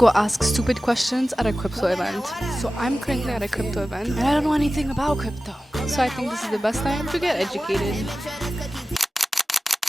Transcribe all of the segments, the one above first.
go ask stupid questions at a crypto event. So I'm currently at a crypto event and I don't know anything about crypto. So I think this is the best time to get educated.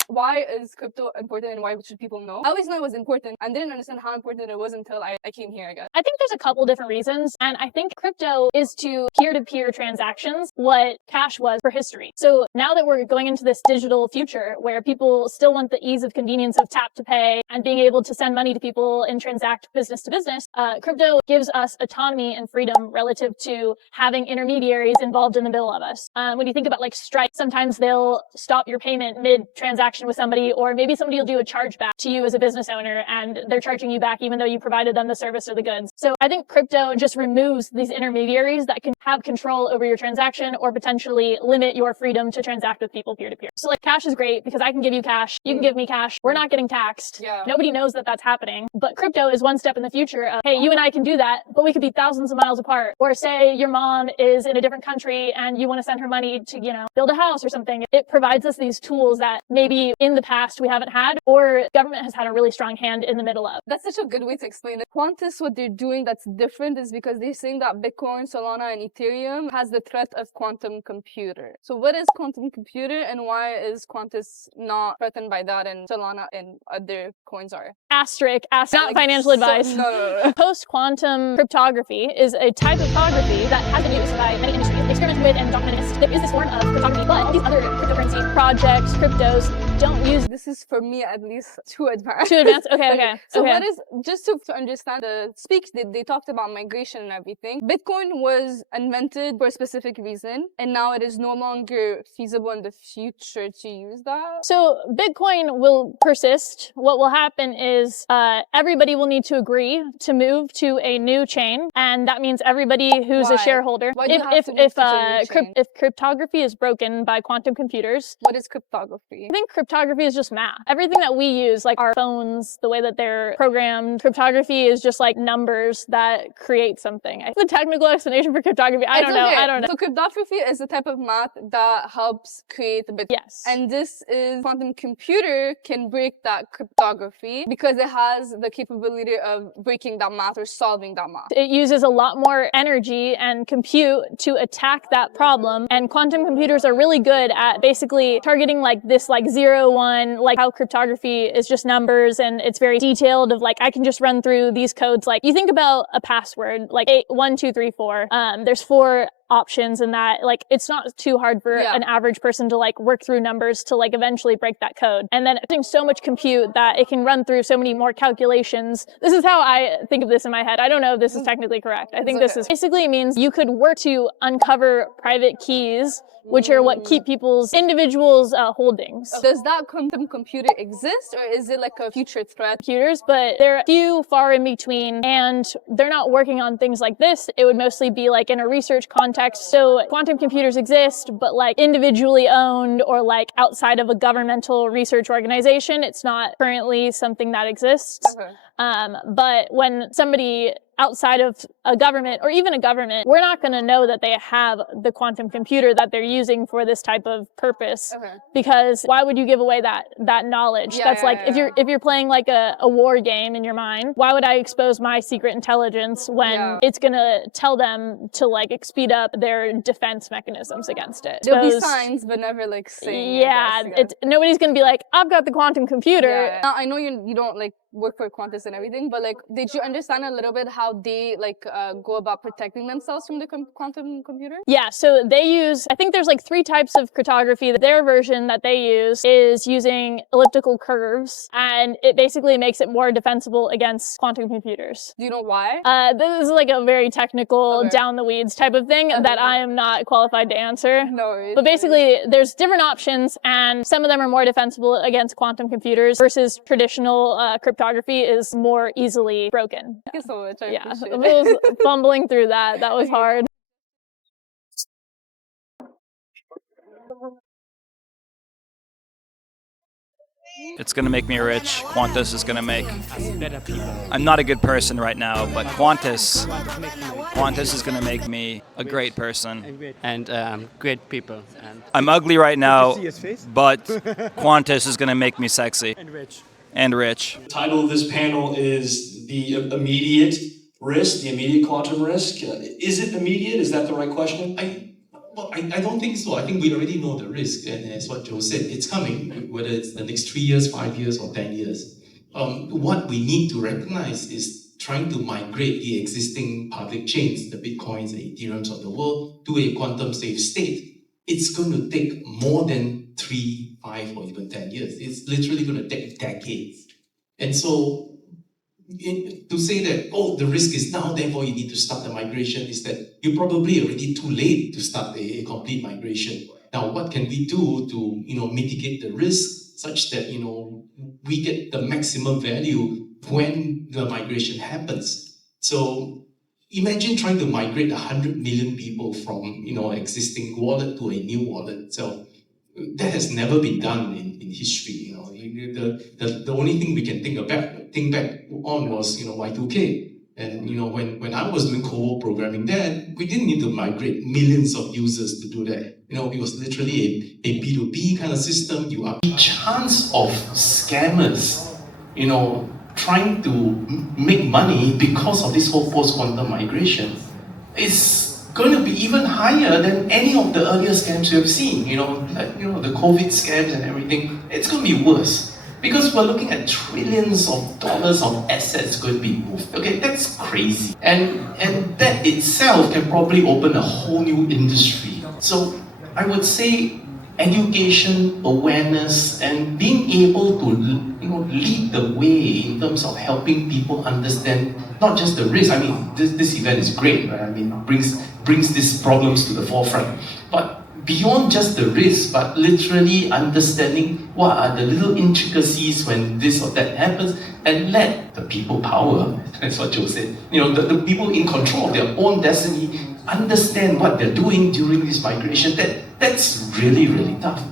Why is crypto important and why should people know? I always know it was important and didn't understand how important it was until I came here, I guess. I think there's a couple different reasons, and I think crypto is to peer-to-peer transactions what cash was for history. So now that we're going into this digital future where people still want the ease of convenience of tap to pay and being able to send money to people and transact business to business, crypto gives us autonomy and freedom relative to having intermediaries involved in the middle of us. When you think about like Stripe, sometimes they'll stop your payment mid-transaction with somebody, or maybe somebody will do a chargeback to you as a business owner and they're charging you back even though you provided them the service or the goods. So I think crypto just removes these intermediaries that can have control over your transaction or potentially limit your freedom to transact with people peer-to-peer. So like cash is great because I can give you cash, you can give me cash, we're not getting taxed. Yeah. Nobody knows that that's happening. But crypto is one step in the future of, hey, you and I can do that, but we could be thousands of miles apart. Or say your mom is in a different country and you want to send her money to, build a house or something. It provides us these tools that maybe in the past we haven't had, or government has had a really strong hand in the middle of. That's such a good way to explain it. Qantas, what they're doing that's different is because they're saying that Bitcoin, Solana, and Ethereum has the threat of quantum computer. So what is quantum computer and why is Qantas not threatened by that and Solana and other coins are? Asterisk, not financial advice. No. Post-quantum cryptography is a type of cryptography that has been used by many industries, experimented with and documented. There is this form of cryptography, but all these other cryptocurrency projects, cryptos, don't use. This is for me at least too advanced. Too advanced? Okay. So what is, just to understand the speech, they talked about migration and everything. Bitcoin was invented for a specific reason, and now it is no longer feasible in the future to use that. So Bitcoin will persist. What will happen is everybody will need to agree to move to a new chain, and that means everybody who's a shareholder. Why do you have to move to a new chain? If cryptography is broken by quantum computers. What is cryptography? I think cryptography is just math. Everything that we use, like our phones, the way that they're programmed, cryptography is just like numbers that create something. The technical explanation for cryptography, I don't know. So cryptography is a type of math that helps create Bitcoin. Yes. And this is quantum computer can break that cryptography because it has the capability of breaking that math or solving that math. It uses a lot more energy and compute to attack that problem. And quantum computers are really good at basically targeting like this like 0, 1, like how cryptography is just numbers and it's very detailed of like I can just run through these codes. Like you think about a password like 8, 1, 2, 3, 4. There's 4 options in that. Like it's not too hard for an average person to like work through numbers to like eventually break that code. And then using so much compute that it can run through so many more calculations. This is how I think of this in my head. I don't know if this is technically correct. I think this is basically means you could work to uncover private keys, which are what keep people's individuals holdings. Does that quantum computer exist or is it like a future threat? Computers, but they're few far in between and they're not working on things like this. It would mostly be like in a research context. So quantum computers exist, but like individually owned or like outside of a governmental research organization, it's not currently something that exists. Okay. But when somebody outside of a government or even a government, we're not going to know that they have the quantum computer that they're using for this type of purpose. Okay. Because why would you give away that knowledge? If you're playing like a war game in your mind, why would I expose my secret intelligence when it's going to tell them to like speed up their defense mechanisms against it? There'll be signs, but never like saying. Nobody's going to be like, I've got the quantum computer. Yeah. Now, I know you don't like work for Qantas and everything, but like, did you understand a little bit how they like go about protecting themselves from the quantum computer? Yeah, so they use, I think there's like 3 types of cryptography. Their version that they use is using elliptical curves, and it basically makes it more defensible against quantum computers. Do you know why? This is like a very technical, down the weeds type of thing that I am not qualified to answer. No. But basically, there's different options, and some of them are more defensible against quantum computers versus traditional cryptography is more easily broken. Thank you so much. I appreciate I was fumbling through that. That was hard. It's going to make me rich. Qantas is going to make... I'm not a good person right now, but Qantas is going to make me a great person. And great people. And I'm ugly right now, but Qantas is going to make me sexy. rich. And rich. The title of this panel is the immediate risk, the immediate quantum risk? Is it immediate? Is that the right question? I don't think so. I think we already know the risk, and as what Joe said, it's coming, whether it's the next 3 years, 5 years, or 10 years. What we need to recognize is trying to migrate the existing public chains, the Bitcoins, the Ethereums of the world, to a quantum safe state. It's going to take more than 3, 5, or even 10 years. It's literally going to take decades. And so, to say that, oh, the risk is now, therefore you need to start the migration, is that you're probably already too late to start a complete migration. Now, what can we do to mitigate the risk such that we get the maximum value when the migration happens? So imagine trying to migrate 100 million people from existing wallet to a new wallet. So that has never been done in history. The only thing we can think back on was Y2K. And when I was doing COBOL programming then, we didn't need to migrate millions of users to do that. It was literally a B2B kind of system. The chance of scammers, trying to make money because of this whole post-quantum migration is going to be even higher than any of the earlier scams we have seen. The COVID scams and everything. It's going to be worse. Because we're looking at trillions of dollars of assets going to be moved. Okay, that's crazy. And that itself can probably open a whole new industry. So I would say education, awareness, and being able to lead the way in terms of helping people understand not just the risk. I mean, this event is great, right? I mean, brings these problems to the forefront. But beyond just the risk, but literally understanding what are the little intricacies when this or that happens, and let the people power, that's what Joe said, the people in control of their own destiny understand what they're doing during this migration. That's really, really tough.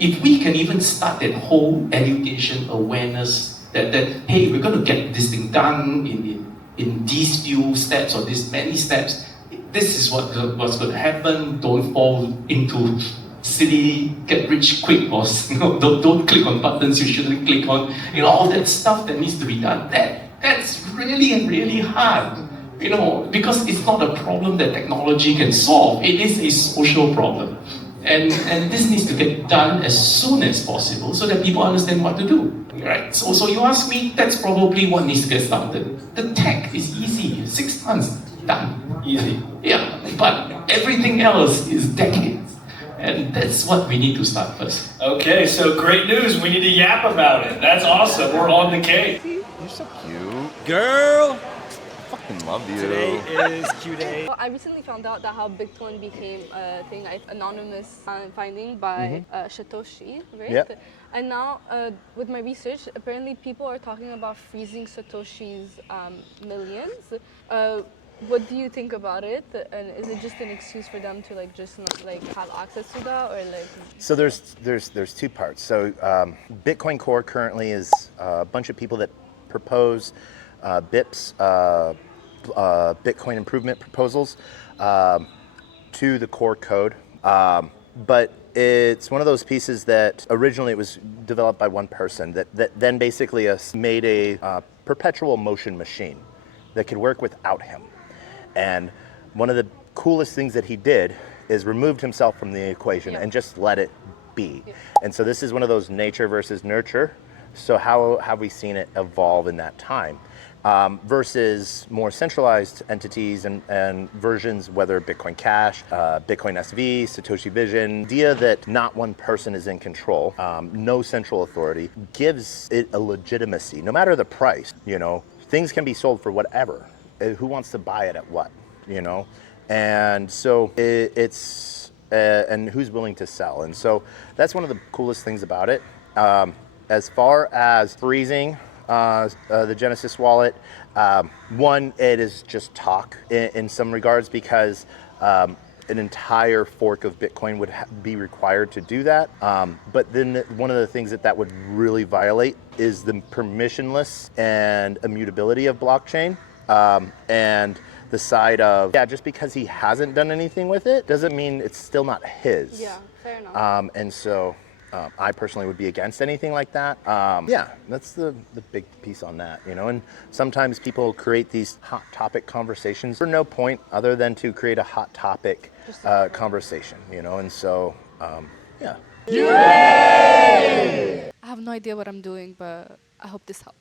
If we can even start that whole education awareness that hey, we're going to get this thing done in these few steps or these many steps, this is what's going to happen. Don't fall into silly get rich quick, or don't click on buttons you shouldn't click on. All that stuff that needs to be done. That's really, really hard. Because it's not a problem that technology can solve. It is a social problem. And this needs to get done as soon as possible so that people understand what to do. Right? So you ask me, that's probably what needs to get started. The tech is easy. 6 months, done. Easy. Yeah. But everything else is decades. And that's what we need to start first. Okay, so great news. We need to yap about it. That's awesome. We're on the case. You're so cute. Girl! Fucking love you. Today is Q Day. I recently found out that how Bitcoin became a thing, anonymous finding by Satoshi, right? Yep. And now, with my research, apparently people are talking about freezing Satoshi's millions. What do you think about it? And is it just an excuse for them to just not have access to that, or So there's two parts. So Bitcoin Core currently is a bunch of people that propose BIPs, Bitcoin improvement proposals to the core code, but it's one of those pieces that originally it was developed by one person that then basically made a perpetual motion machine that could work without him. And one of the coolest things that he did is removed himself from the equation and just let it be. And so this is one of those nature versus nurture. So how have we seen it evolve in that time? Versus more centralized entities and versions, whether Bitcoin Cash, Bitcoin SV, Satoshi Vision. The idea that not one person is in control, no central authority, gives it a legitimacy, no matter the price. Things can be sold for whatever. Who wants to buy it at what? And so it's and who's willing to sell. And so that's one of the coolest things about it. As far as freezing the Genesis wallet, one, it is just talk in some regards, because an entire fork of Bitcoin would be required to do that. But then one of the things that would really violate is the permissionless and immutability of blockchain. And the side of, just because he hasn't done anything with it doesn't mean it's still not his. Yeah, fair enough. And so I personally would be against anything like that. Yeah, that's the big piece on that, you know. And sometimes people create these hot topic conversations for no point other than to create a hot topic conversation, you know. And so, yeah. I have no idea what I'm doing, but I hope this helps.